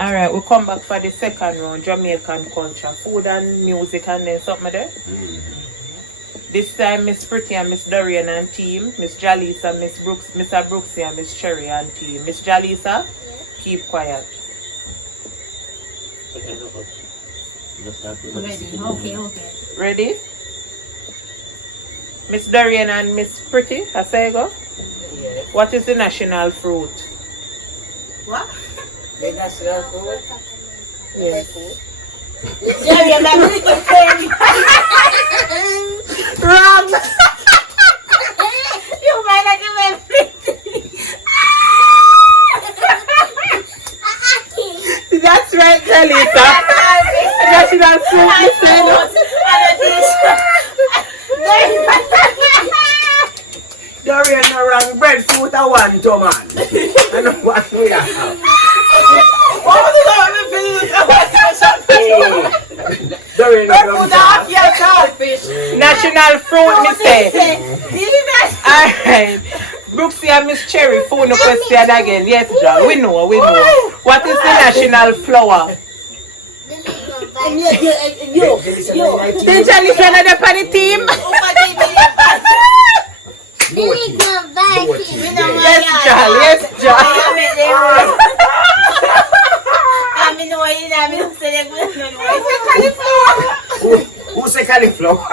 Alright, we'll come back for the second round, Jamaican culture, food and music and then something there. This time Miss Pretty and Miss Dorian and team, Miss Jalisa, Miss Brooks, Mr. Brooksy and Miss Cherry and team. Miss Jalisa, keep quiet. Ready? Okay. Ready? Miss Dorian and Miss Pretty, I say go? Yes. What is the national fruit? What? The national food? Yes. Jerry, I'm Wrong! You might not remember. That's right, Jalisa. National fruit, you say no? Dorian no wrong breadfruit I want to man. I know what we have. What was it going to be? Dorian no wrong Fish. National fruit, me say. Alright. Brooksy and Miss Cherry, phone the question again. Yes, John. We know. What is the national flower? Yo. Then Jalisa another for the team. Yes, John. Who say cauliflower?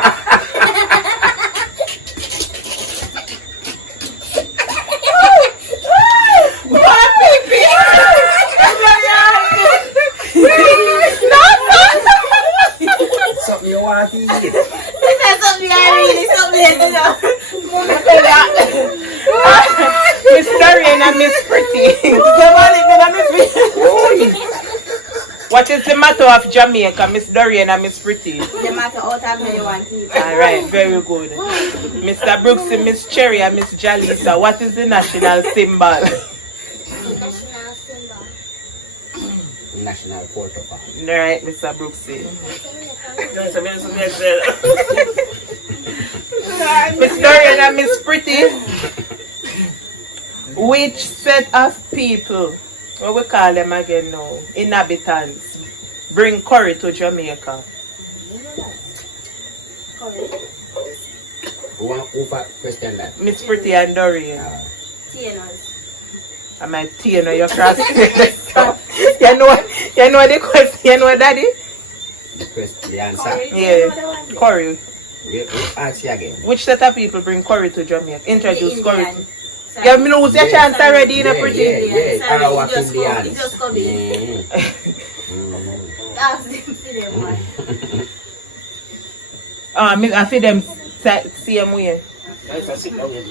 Something you want to eat. Miss Dorian and Miss Pretty. What is the motto of Jamaica, Miss Dorian and Miss Pretty? Alright, very good. Mr. Brooksy, Miss Cherry and Miss Jalisa, what is the national symbol? National protocol. Alright, Mr. Brooksy. Miss Dorian and Miss Pretty, which set of people, what we call them again now, inhabitants, bring curry to Jamaica? Who question that? Miss Pretty and Dorian. I'm a Tina, you're crossing. You know the question, you know daddy? The answer. Yeah, curry. We answer again. Which set of people bring curry to Jamaica? Introduce curry to... Yeah, me lose your chance already, you know, Pretty. Yeah. Our Just Indians. go be. Ask them for them one. I feel them same way.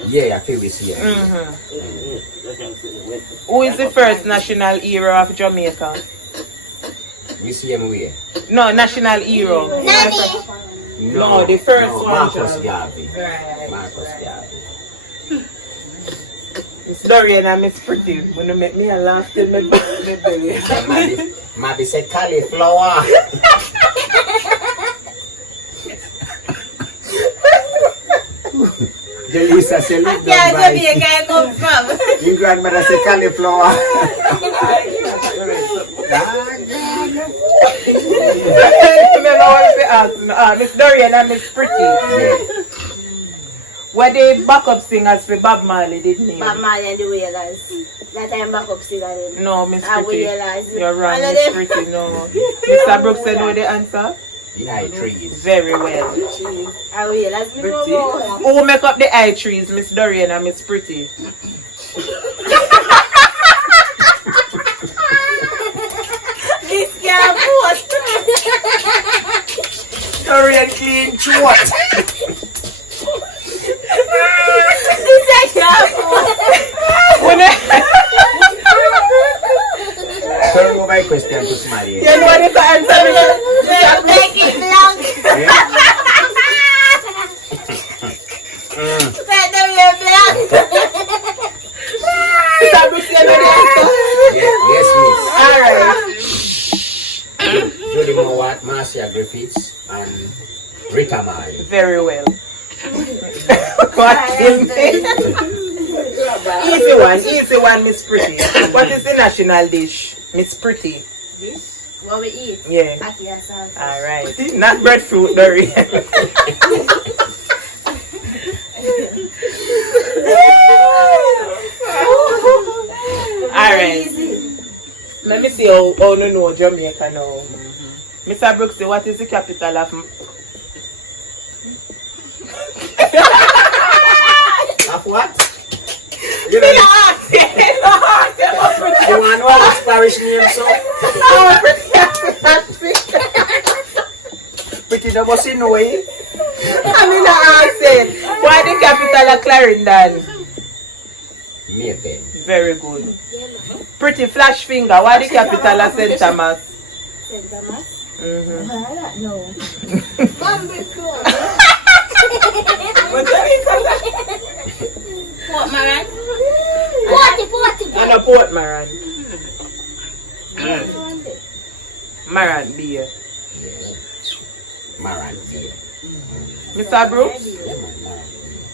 Yeah, I feel we see it. Who is the first national hero of Jamaica? We see him where? No, national hero. No, the first one. Marcus Garvey. Marcus Garvey. Miss Dorian and Miss Pretty. When you make me a laugh till me belly. Maybe say cauliflower. Jalisa said, look down by. Your grandmother said cauliflower. Miss Dorian and Miss Pretty. Were they backup singers for Bob Marley, didn't you? Bob Marley and the Wailers. That time backup singer. No, Miss I Pretty. realize. You're wrong, Miss Pretty, no. Mr. Brooks said know the answer? Yeah, trees. Very well. I realize. Who make up the eye trees, Miss Dorian and Miss Pretty? This girl post. Dorian clean what? This girl post. Don't go by question to somebody. You know what the answer is? Make it long. Let them be black. Mr. Brooks, you know the answer? Yes, miss. Alright. Judy Mowat, Marcia Griffiths, and Rita Marley. Very well. What killed me? Easy one, Miss Pretty. What is the national dish, Miss Pretty? What we eat? Yeah. Aki and salsa. Alright. Not breadfruit, Dorian. Alright. Let me see how no know Jamaica now. Mr. Brooks, what is the capital of Of what? You know, you want to know this parish name, so? Pretty no must know it. I'm in the accent. Why the capital of Clarendon? Maybe. Very good. Pretty flash finger. Why the capital of St. Thomas? St. Thomas? Mm-hmm. I don't know. Port Maran? And a Port Maran. Maran beer. Maran, yeah. Mr. Brooks, Yeah, man, Maran.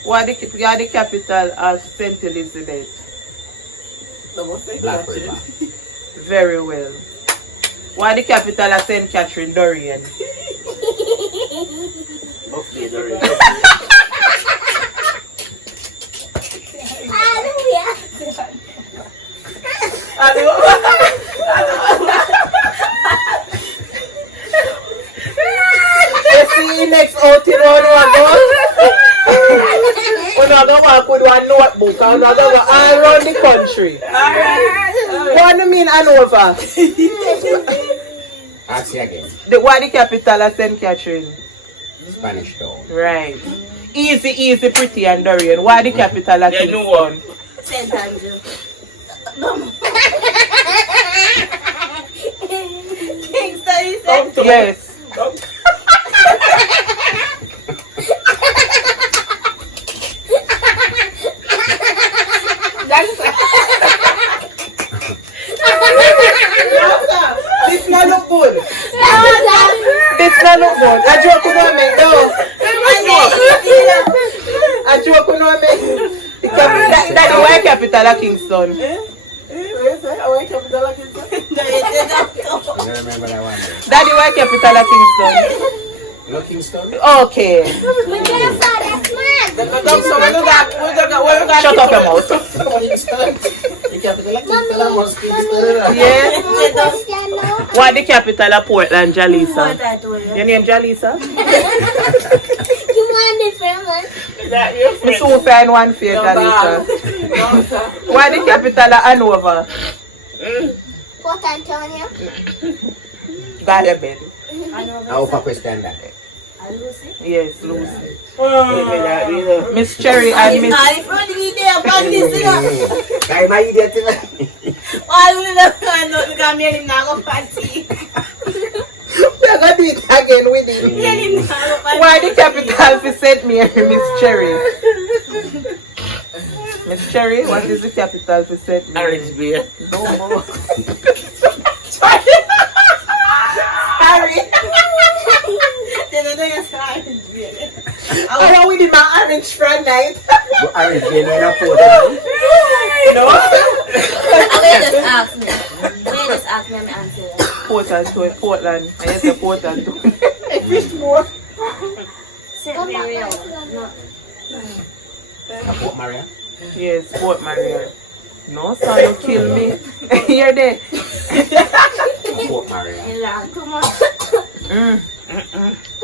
what are the capital of St. Elizabeth? Black River. Very well. What are the capital of St. Catherine, Dorian? Okay, Dorian. You see next outing on one go? We're not going to walk with one notebook. We're not going to go all around the country. What do you mean Hanover? Ask you again. What the capital of St. Catherine? Spanish Town. Right. Easy, pretty and Dorian. What the capital of Kingston? St. Andrew. Kingston, you said? Yes. This not look good. This not look good. A joke you know me. No. A joke you know me. That's the white capital of Kingston. You don't remember that one? That's the white capital of Kingston. No Kingston? Okay. Shut up your mouth. Kingston? The capital of Kingston was Kingston. Yes. What the capital of Portland, Jalisa? Your name Jalisa? You want different one? Me so find one for you, Jalisa. What the capital of Hanover? Port Antonio. Got your bed. How far question that? Lucy. Yes, Lucy. Miss Cherry and Miss. I'm my idiot. We're going to do it again with it. Why the capital for St. Mary, Miss Cherry? Miss Cherry, what is the capital for St. Mary? Orange beer. No. Sorry. Oh, we did my orange friend night. Orange beer, no photo. No. Just ask me. Just ask me, I'm answering. Portland. I have the Portland too. Fish more. St. Mary. No. Port Maria? Yes, Port Maria. No, sir, you kill me. You're there. Port Maria. Come on.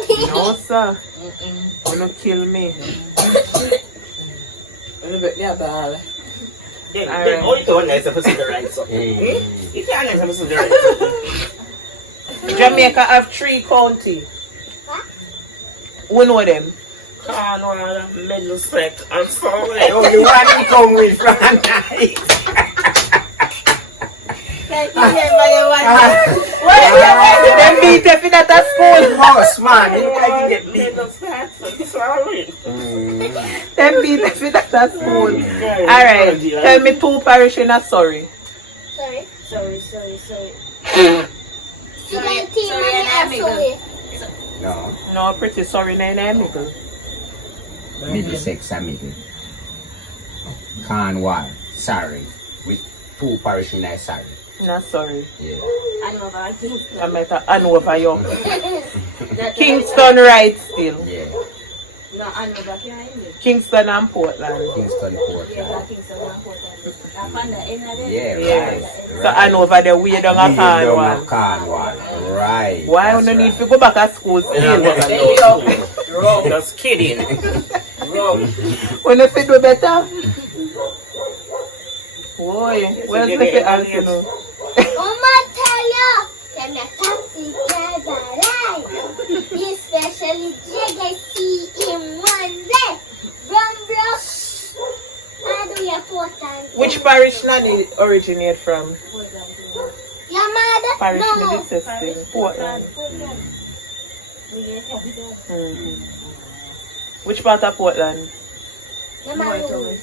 No, sir. You don't kill me. Yeah, only the one that's supposed to be right. So. You can't supposed to be right. Jamaica have 3 counties. We know them. Cornwall, Middlesex, and so on. Oh, you want to come with from night? Them beat if it at a school. Mouse, man. You can get beat. Middlesex, sorry. Them beat if it at a school. Alright, tell me 2 parish in a sorry. Sorry. No. No, pretty sorry, Nene Middle. Middlesex and Middle. Cornwall, sorry. With 2 parish in there, sorry. No, sorry. Yeah. Hanover, Kingston. I met Hanover, yo. That- Kingston right still. Yeah. No, Hanover can't hear. Kingston and Portland. Kingston Yeah, Portland. that Kingston and Portland. I found that in there. Yeah, Yes. right. So Hanover, the way down a Cornwall. Cornwall. Right. Why that's you no need right. to go back to school still? Wrong. Just kidding. Wrong. When you fit do better? Boy, where's the answer now? Mama tell you, can you come together, right? Especially Legacy in one day. Rumbrush. I do your important. Which parish Nanny originate from? Your mother? Parish No. no. System. Portland. Which part of Portland? Your mother.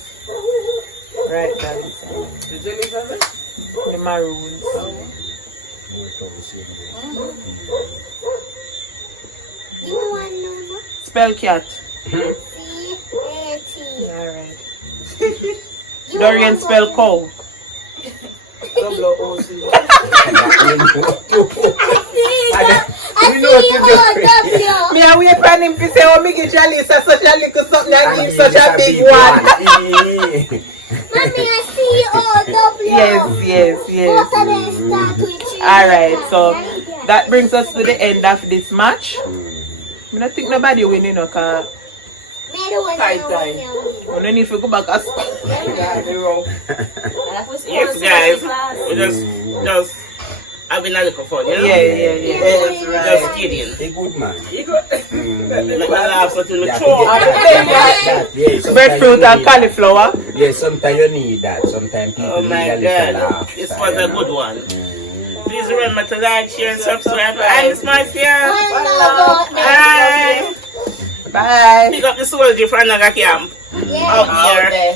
Right, then. The Maroons. You want to know? Spell cat. C-A-T. Alright. You Dorian want spell to- cow. C-O-W. Me a wait for him to say, oh, me give Jalisa such a little something and give such a big one. Mommy, I C-O-W. Yes. Both of them start with C. Alright, so that brings us to the end of this match. I don't think nobody winning, no, because Me the one Tie, that tie. win, you win. we don't need to go back as Yes, guys. We just having a little fun, you know? Yeah. Just kidding. A good man. Let me laugh so till me Yeah, throw. that. Yeah, sometimes Breadfruit you and need that. cauliflower. Yeah, sometimes you need that. Sometimes people Oh need my a little God. laugh. This was a good one. Please remember to like, share, and subscribe. And it's my fear. Bye. Bye. Pick up the soldier for another camp. Yeah. Up here.